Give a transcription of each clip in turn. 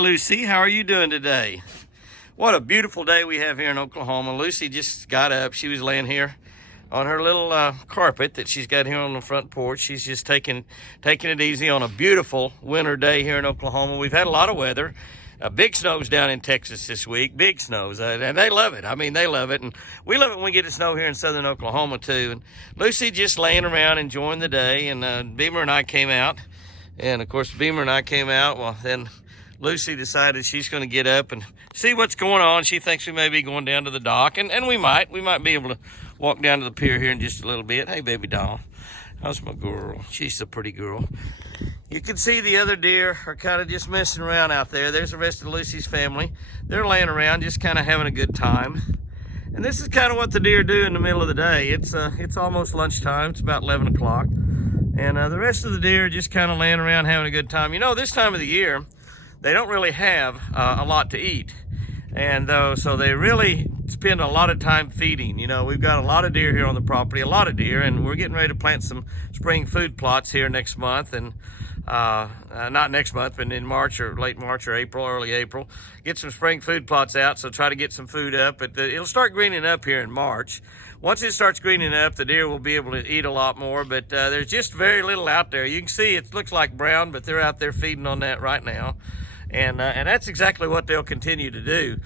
Lucy, how are you doing today? What a beautiful day we have here in Oklahoma. Lucy just got up. She was laying here on her little carpet that she's got here on the front porch. She's just taking it easy on a beautiful winter day here in Oklahoma. We've had a lot of weather. Big snows down in Texas this week, big snows, and they love it. I mean, they love it, and we love it when we get the snow here in southern Oklahoma too. And Lucy just laying around enjoying the day, and Beamer and I came out, and of course Beamer and I came out. Well, then Lucy decided she's going to get up and see what's going on. She thinks we may be going down to the dock, and we might be able to walk down to the pier here in just a little bit. Hey, baby doll, how's my girl? She's a pretty girl. You can see the other deer are kind of just messing around out there. There's the rest of Lucy's family. They're laying around just kind of having a good time. And this is kind of what the deer do in the middle of the day. It's almost lunchtime. It's about 11 o'clock. And the rest of the deer are just kind of laying around having a good time. You know, this time of the year, they don't really have a lot to eat. And so they really spend a lot of time feeding. You know, we've got a lot of deer here on the property, a lot of deer, and we're getting ready to plant some spring food plots here next month. And not next month, but in March or late March or April, early April, get some spring food plots out. So try to get some food up. But it'll start greening up here in March. Once it starts greening up, the deer will be able to eat a lot more. But there's just very little out there. You can see it looks like brown, but they're out there feeding on that right now. And that's exactly what they'll continue to do.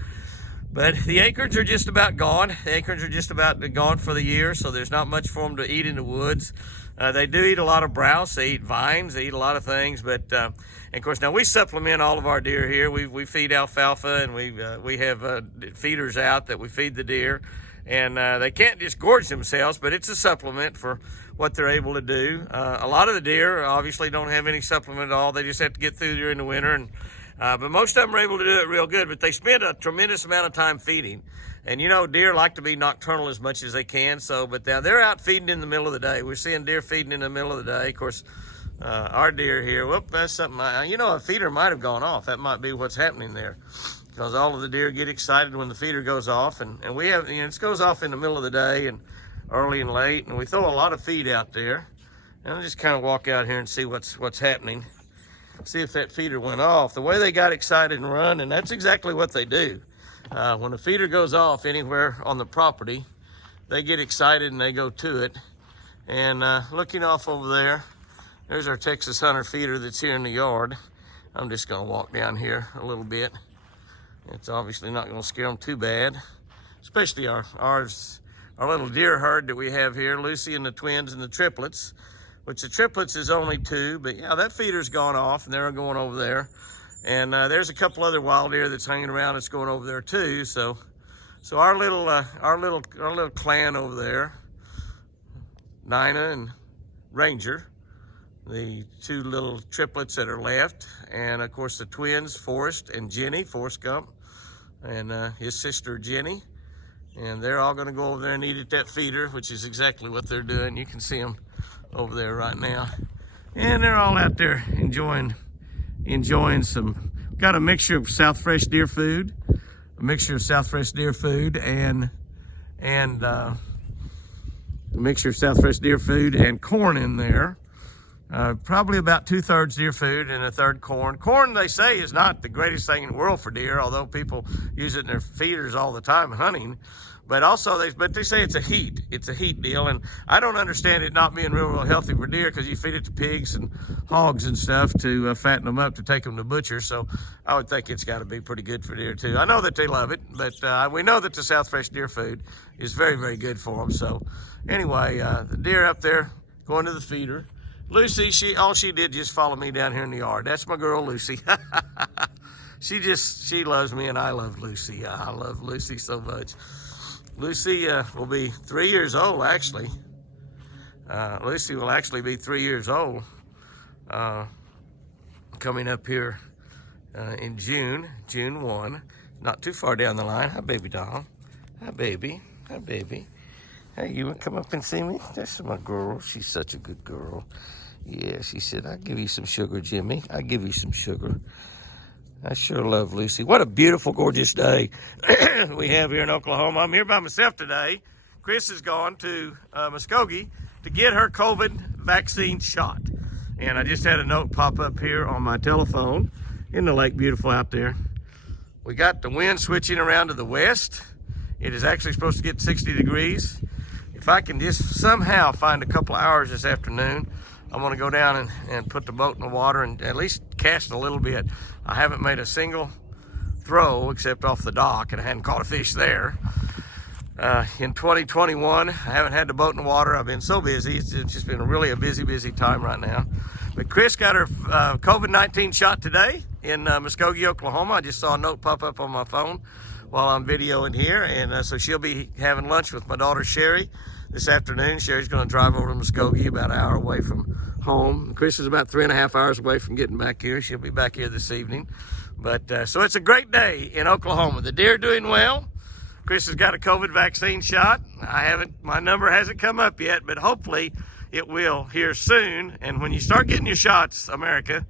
But the acorns are just about gone. The acorns are just about gone for the year, so there's not much for them to eat in the woods. They do eat a lot of browse. They eat vines. They eat a lot of things. But of course, now we supplement all of our deer here. We feed alfalfa, and we have feeders out that we feed the deer. And they can't just gorge themselves, but it's a supplement for what they're able to do. A lot of the deer obviously don't have any supplement at all. They just have to get through during the winter. And but most of them are able to do it real good, but they spend a tremendous amount of time feeding. And you know, deer like to be nocturnal as much as they can, but now they're out feeding in the middle of the day. We're seeing deer feeding in the middle of the day. Of course, our deer here, whoop, that's something, a feeder might have gone off. That might be what's happening there, because all of the deer get excited when the feeder goes off. And we have, it goes off in the middle of the day and early and late, and we throw a lot of feed out there. And I'll just kind of walk out here and see what's happening. See if that feeder went off. The way they got excited and run, and that's exactly what they do. When the feeder goes off anywhere on the property, they get excited and they go to it. And looking off over there, there's our Texas Hunter feeder that's here in the yard. I'm just gonna walk down here a little bit. It's obviously not gonna scare them too bad, especially our little deer herd that we have here, Lucy and the twins and the triplets. Which the triplets is only 2, but yeah, that feeder's gone off, and they're going over there. And there's a couple other wild deer that's hanging around that's going over there too. So our little clan over there, Nina and Ranger, the 2 little triplets that are left, and of course the twins, Forrest and Jenny, Forrest Gump, and his sister Jenny. And they're all going to go over there and eat at that feeder, which is exactly what they're doing. You can see them over there right now, and they're all out there enjoying some, got a mixture of South Fresh deer food, and a mixture of South Fresh deer food and corn in there. Probably about 2/3 deer food and 1/3 corn. Corn, they say, is not the greatest thing in the world for deer, although people use it in their feeders all the time hunting. But also, they say it's a heat deal, and I don't understand it not being real healthy for deer, because you feed it to pigs and hogs and stuff to fatten them up to take them to butcher. So I would think it's got to be pretty good for deer too. I know that they love it, but we know that the South Fresh deer food is very, very good for them. So anyway, the deer up there going to the feeder. Lucy, all she did just follow me down here in the yard. That's my girl Lucy. She loves me, and I love Lucy. I love Lucy so much. Lucy will be 3 years old, actually. Lucy will actually be 3 years old coming up here in June 1. Not too far down the line. Hi, baby doll. Hi, baby. Hi, baby. Hey, you want to come up and see me? That's my girl. She's such a good girl. Yeah, she said, I'll give you some sugar, Jimmy. I'll give you some sugar. I sure love Lucy. What a beautiful, gorgeous day we have here in Oklahoma. I'm here by myself today. Chris has gone to Muskogee to get her COVID vaccine shot. And I just had a note pop up here on my telephone. Isn't the lake beautiful out there? We got the wind switching around to the west. It is actually supposed to get 60 degrees. If I can just somehow find a couple of hours this afternoon, I'm gonna go down and put the boat in the water and at least cast a little bit. I haven't made a single throw except off the dock, and I hadn't caught a fish there. In 2021, I haven't had the boat in the water. I've been so busy. It's just been really a busy time right now. But Chris got her COVID-19 shot today in Muskogee, Oklahoma. I just saw a note pop up on my phone while I'm videoing here, and so she'll be having lunch with my daughter Sherry this afternoon. Sherry's going to drive over to Muskogee, about an hour away from home. Chris is about 3.5 hours away from getting back here. She'll be back here this evening. But so it's a great day in Oklahoma. The deer are doing well. Chris has got a COVID vaccine shot. My number hasn't come up yet, but hopefully it will here soon. And when you start getting your shots, America,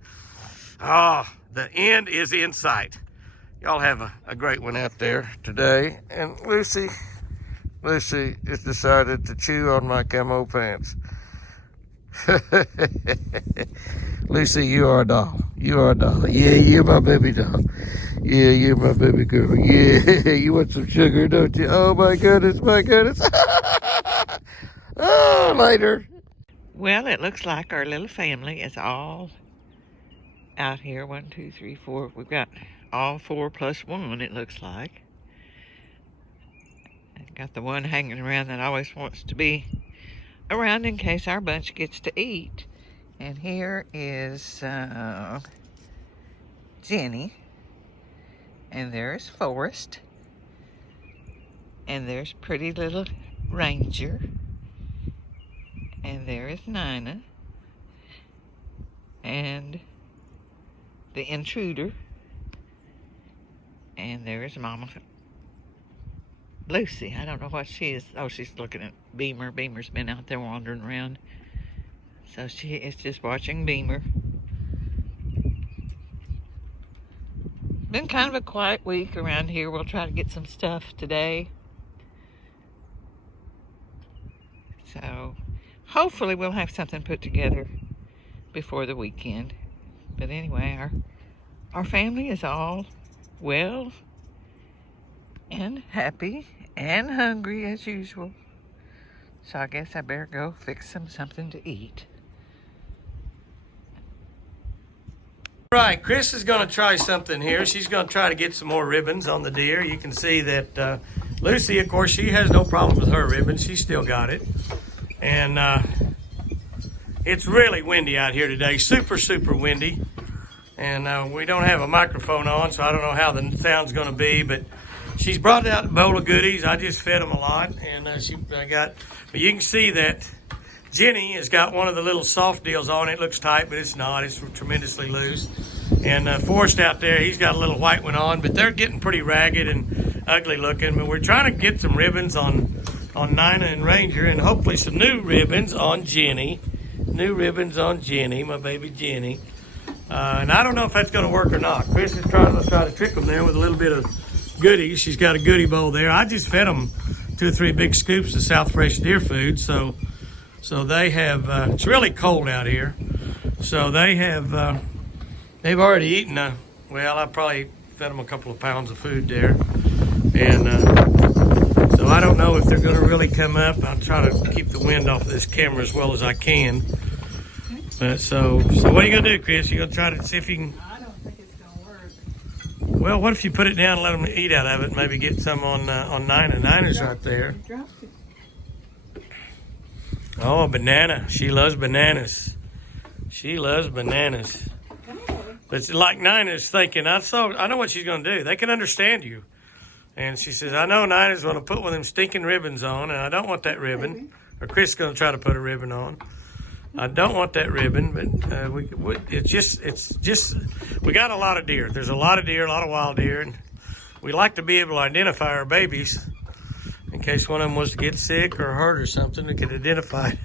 the end is in sight. Y'all have a great one out there today. And Lucy has decided to chew on my camo pants. Lucy, you are a doll. You are a doll. Yeah, you're my baby doll. Yeah, you're my baby girl. Yeah, you want some sugar, don't you? Oh, my goodness, my goodness. Oh, later. Well, it looks like our little family is all out here. 1, 2, 3, 4. We've got all 4 plus 1, it looks like. I've got the one hanging around that always wants to be around in case our bunch gets to eat. And here is Jenny. And there's Forrest. And there's pretty little Ranger. And there is Nina. And the intruder. And there is Mama Lucy. I don't know what she is. Oh, she's looking at Beamer. Beamer's been out there wandering around. So she is just watching Beamer. Been kind of a quiet week around here. We'll try to get some stuff today. So hopefully we'll have something put together before the weekend. But anyway, our family is all well and happy and hungry as usual. So I guess I better go fix something to eat. Right, Chris is going to try something here. She's going to try to get some more ribbons on the deer. You can see that Lucy, of course, she has no problem with her ribbons. She's still got it. And it's really windy out here today. Super windy. And we don't have a microphone on, so I don't know how the sound's going to be. But she's brought out a bowl of goodies. I just fed them a lot. And but you can see that Jenny has got one of the little soft deals on. It looks tight, but it's not. It's tremendously loose. And Forrest out there, he's got a little white one on, but they're getting pretty ragged and ugly looking. But we're trying to get some ribbons on Nina and Ranger, and hopefully some new ribbons on Jenny. New ribbons on Jenny, my baby Jenny. And I don't know if that's going to work or not. Chris is trying to trick them there with a little bit of goodies. She's got a goodie bowl there. I just fed them 2 or 3 big scoops of South Fresh deer food, so they have, it's really cold out here. So they have, they've already eaten, well, I probably fed them a couple of pounds of food there. And so I don't know if they're going to really come up. I'll try to keep the wind off of this camera as well as I can. But so what are you going to do, Chris? You going to try to see if you can? I don't think it's going to work. Well, what if you put it down and let them eat out of it? Maybe get some on Nina. Nina's right there. Oh, banana. She loves bananas. She loves bananas. But it's like Nina's thinking, I know what she's going to do. They can understand you. And she says, I know Nina's going to put one of them stinking ribbons on, and I don't want that ribbon. Or Chris is going to try to put a ribbon on. I don't want that ribbon, but it's just, we got a lot of deer. There's a lot of deer, a lot of wild deer, and we like to be able to identify our babies. In case one of them was to get sick or hurt or something, we could identify it.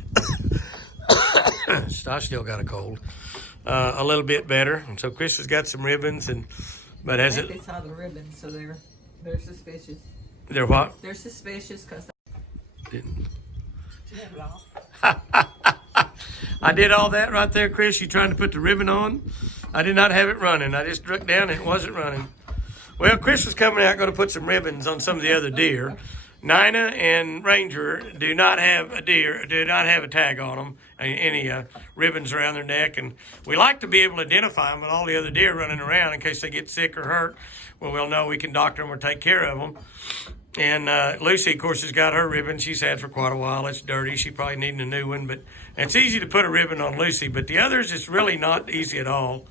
I still got a cold. A little bit better. And so Chris has got some ribbons, but as they saw the ribbons, so they're suspicious. They're what? They're suspicious because didn't. I did all that right there, Chris. You trying to put the ribbon on? I did not have it running. I just looked down and it wasn't running. Well, Chris was coming out, going to put some ribbons on some of the other deer. Nina and Ranger do not have a tag on them, any ribbons around their neck, and we like to be able to identify them with all the other deer running around in case they get sick or hurt. Well, we'll know we can doctor them or take care of them. And Lucy, of course, has got her ribbon she's had for quite a while. It's dirty. She probably needing a new one, but it's easy to put a ribbon on Lucy. But the others, it's really not easy at all.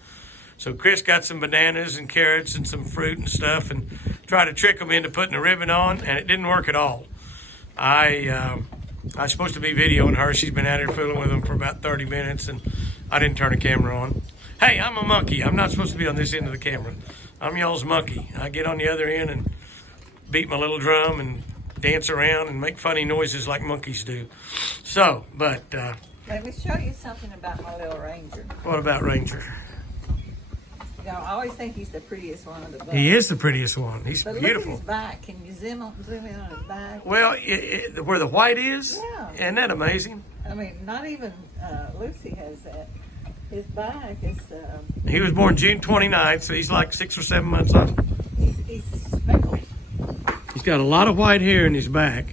So Chris got some bananas and carrots and some fruit and stuff and tried to trick them into putting a ribbon on, and it didn't work at all. I was supposed to be videoing her. She's been out here fooling with them for about 30 minutes, and I didn't turn the camera on. Hey, I'm a monkey. I'm not supposed to be on this end of the camera. I'm y'all's monkey. I get on the other end and beat my little drum and dance around and make funny noises like monkeys do. So, but... let me show you something about my little Ranger. What about Ranger? You know, I always think he's the prettiest one of the bunch. He is the prettiest one. He's but beautiful. Look at his back. Can you zoom in on his back? Well, where the white is? Yeah. Isn't that amazing? I mean, not even Lucy has that. His back is... he was born June 29th, so he's like 6 or 7 months old. He's speckled. He's got a lot of white hair in his back,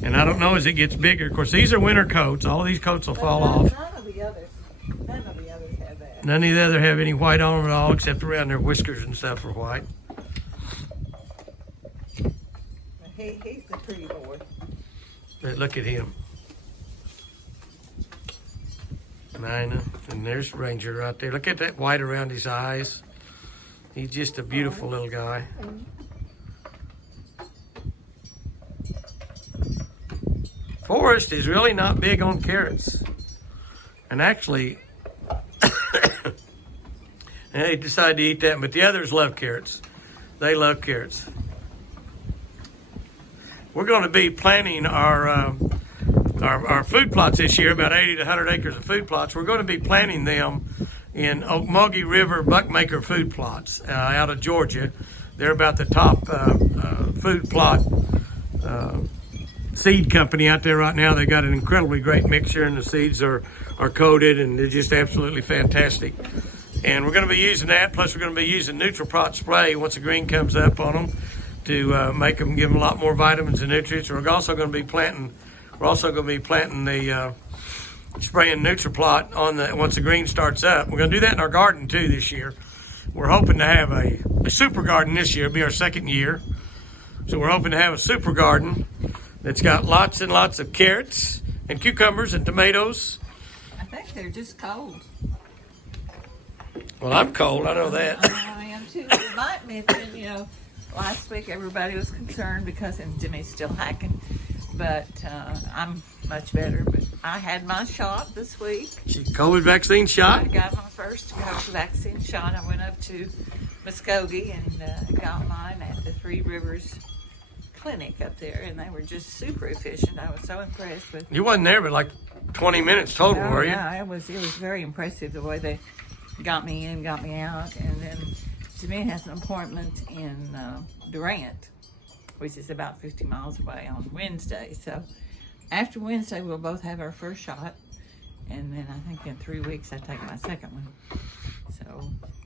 and I don't know as it gets bigger. Of course, these are winter coats. All these coats will fall off. None of the others have that. None of the other have any white on them at all, except around their whiskers and stuff are white. He's the pretty boy. But look at him. Nina, and there's Ranger right there. Look at that white around his eyes. He's just a beautiful little guy. Forrest is really not big on carrots. And actually, they decided to eat that, but the others love carrots. They love carrots. We're going to be planting our food plots this year, about 80 to 100 acres of food plots. We're going to be planting them in Ocmulgee River Buckmaker food plots out of Georgia. They're about the top food plot seed company out there right now. They got an incredibly great mixture, and the seeds are coated, and they're just absolutely fantastic. And we're going to be using that. Plus, we're going to be using Neutral Prot spray once the green comes up on them to make them, give them a lot more vitamins and nutrients. We're also going to be planting. We're also going to be planting the spraying Nutriplot on the once the green starts up. We're going to do that in our garden too this year. We're hoping to have a super garden this year. It'll be our second year, so we're hoping to have a super garden that's got lots and lots of carrots and cucumbers and tomatoes. I think they're just cold. Well, I'm cold. I know that. I am too. You might mention, you know, last week everybody was concerned because, and Jimmy's still hacking, but I'm much better. But I had my shot this week. COVID vaccine shot? I got my first COVID vaccine shot. I went up to Muskogee and got mine at the Three Rivers Clinic up there, and they were just super efficient. I was so impressed with. You wasn't there but like 20 minutes total, were you? Yeah, it was very impressive the way they got me in, got me out, and then Jimmy has an appointment in Durant, which is about 50 miles away, on Wednesday. So after Wednesday, we'll both have our first shot, and then I think in 3 weeks I take my second one.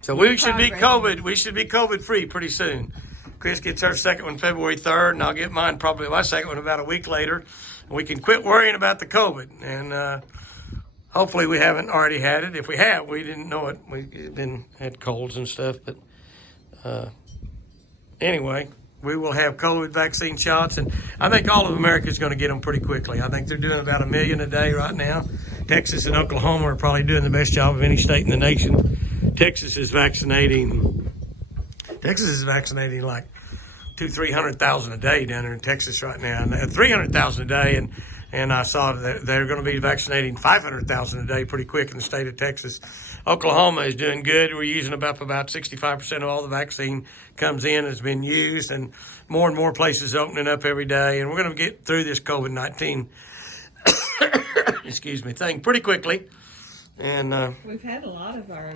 So we should be COVID. We should be COVID free pretty soon. Chris gets her second one February 3rd, and I'll get mine probably my second one about a week later. And we can quit worrying about the COVID, and hopefully we haven't already had it. If we have, we didn't know it. We've had colds and stuff, but anyway, we will have COVID vaccine shots, and I think all of America is going to get them pretty quickly. I think they're doing about 1 million a day right now. Texas and Oklahoma are probably doing the best job of any state in the nation. Texas is vaccinating like 200,000-300,000 a day down there in Texas right now, and 300,000 a day, and I saw that they're going to be vaccinating 500,000 a day pretty quick in the state of Texas. Oklahoma is doing good. We're using about 65% of all the vaccine comes in has been used, and more places opening up every day. And we're going to get through this COVID-19 thing pretty quickly. And we've had a lot of our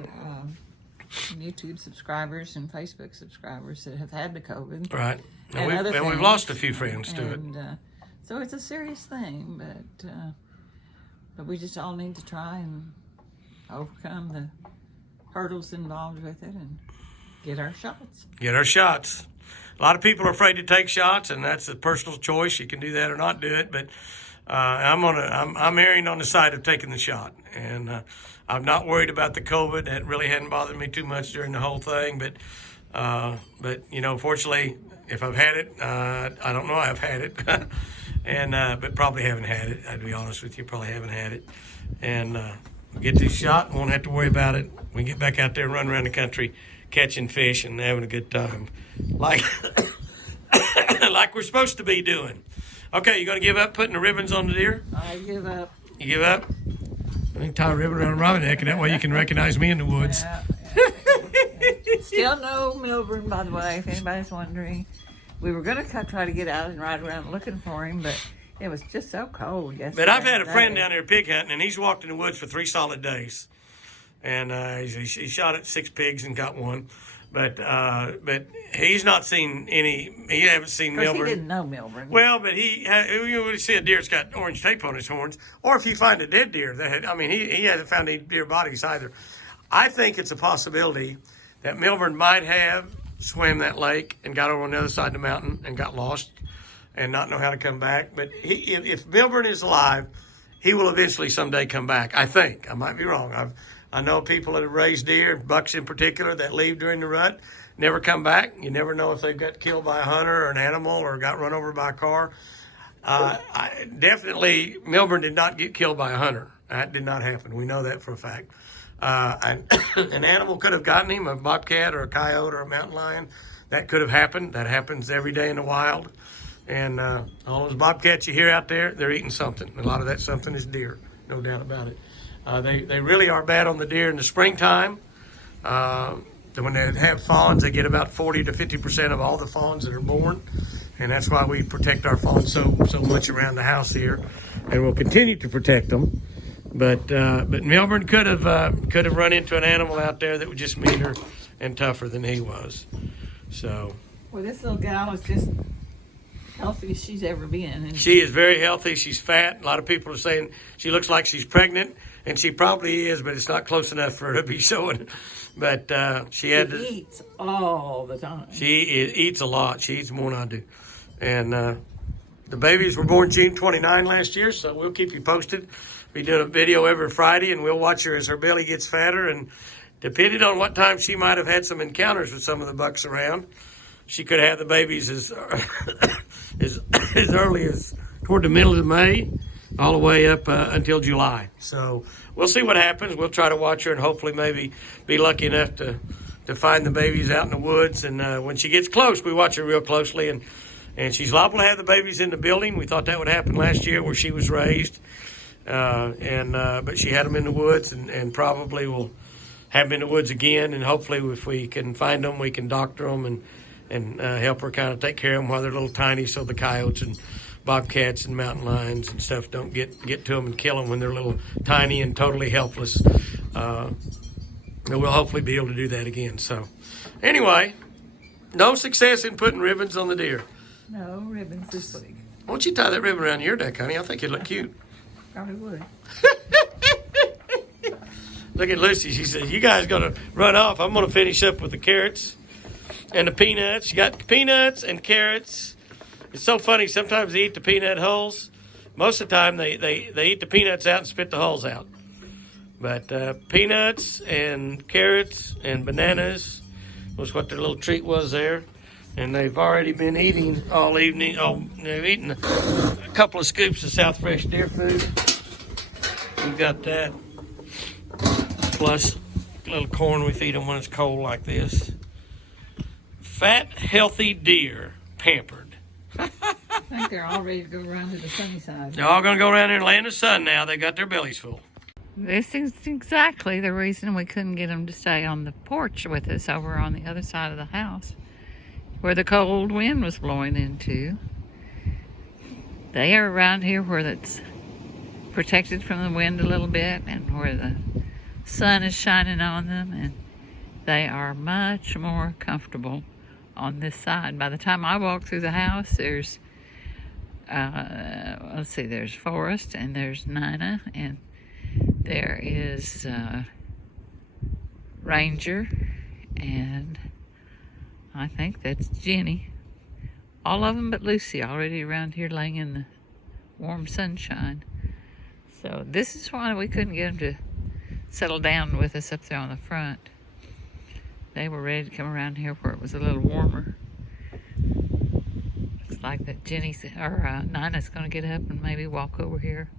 YouTube subscribers and Facebook subscribers that have had the COVID. Right. And we've lost a few friends to it. So it's a serious thing, but we just all need to try and overcome hurdles involved with it and get our shots. Get our shots. A lot of people are afraid to take shots, and that's a personal choice. You can do that or not do it, but I'm erring on the side of taking the shot, and I'm not worried about the COVID. That really hadn't bothered me too much during the whole thing, but fortunately, if I've had it, I don't know I've had it, and but probably haven't had it. I'd be honest with you, probably haven't had it, and get this shot, won't have to worry about it. We can get back out there and run around the country catching fish and having a good time, like like we're supposed to be doing. Okay, you gonna give up putting the ribbons on the deer? I give up. You give up? I think tie a ribbon around Robin's neck, and that way you can recognize me in the woods. Yeah. Still no Milburn, by the way, if anybody's wondering. We were gonna try to get out and ride around looking for him, but it was just so cold yesterday. But I've had a friend down there pig hunting, and he's walked in the woods for 3 solid days. And he shot at 6 pigs and got 1. But he's not seen any. He haven't seen Milburn. He didn't know Milburn. Well, but you would see a deer that's got orange tape on his horns, or if you find a dead deer he hasn't found any deer bodies either. I think it's a possibility that Milburn might have swam that lake and got over on the other side of the mountain and got lost and not know how to come back. But if Milburn is alive, he will eventually someday come back. I think. I might be wrong. I know people that have raised deer, bucks in particular, that leave during the rut, never come back. You never know if they've got killed by a hunter or an animal or got run over by a car. Definitely, Milburn did not get killed by a hunter. That did not happen. We know that for a fact. An animal could have gotten him, a bobcat or a coyote or a mountain lion. That could have happened. That happens every day in the wild. And all those bobcats you hear out there, they're eating something. A lot of that something is deer, no doubt about it. They really are bad on the deer in the springtime. When they have fawns, they get about 40 to 50% of all the fawns that are born, and that's why we protect our fawns so much around the house here, and we'll continue to protect them. But Milburn could have run into an animal out there that was just meaner and tougher than he was. So. Well, this little gal is just healthy as she's ever been. And she is very healthy. She's fat. A lot of people are saying she looks like she's pregnant, and she probably is, but it's not close enough for her to be showing. But she eats all the time. She eats a lot. She eats more than I do. And the babies were born June 29 last year, so we'll keep you posted. Be doing a video every Friday, and we'll watch her as her belly gets fatter. And depending on what time she might have had some encounters with some of the bucks around, she could have the babies as early as toward the middle of May, all the way up until July. So we'll see what happens. We'll try to watch her and hopefully maybe be lucky enough to find the babies out in the woods. And when she gets close, we watch her real closely. And she's liable to have the babies in the building. We thought that would happen last year where she was raised. But she had them in the woods and probably will have them in the woods again. And hopefully if we can find them, we can doctor them and help her kind of take care of them while they're little tiny, so the coyotes and bobcats and mountain lions and stuff don't get to them and kill them when they're little tiny and totally helpless. And we'll hopefully be able to do that again. So anyway, no success in putting ribbons on the deer. No ribbons this week. Why don't you tie that ribbon around your neck, honey? I think it'd look cute. Probably would. Look at Lucy. She says, you guys going to run off. I'm going to finish up with the carrots and the peanuts. You got peanuts and carrots. It's so funny. Sometimes they eat the peanut hulls. Most of the time, they eat the peanuts out and spit the hulls out. But peanuts and carrots and bananas was what their little treat was there. And they've already been eating all evening. Oh, they've eaten a couple of scoops of South Fresh deer food. We've got that. Plus a little corn we feed them when it's cold like this. Fat, healthy deer, pampered. I think they're all ready to go around to the sunny side. They're all going to go around there and lay in the sun now. They got their bellies full. This is exactly the reason we couldn't get them to stay on the porch with us over on the other side of the house, where the cold wind was blowing into. They are around here where it's protected from the wind a little bit and where the sun is shining on them, and they are much more comfortable on this side. By the time I walk through the house, there's there's Forrest and there's Nina, and there is Ranger, and I think that's Jenny. All of them but Lucy already around here laying in the warm sunshine. So this is why we couldn't get them to settle down with us up there on the front. They were ready to come around here where it was a little warmer. Looks like that Nina's going to get up and maybe walk over here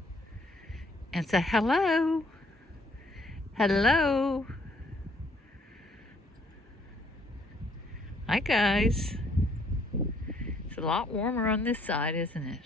and say hello. Hello. Hi guys. It's a lot warmer on this side, isn't it?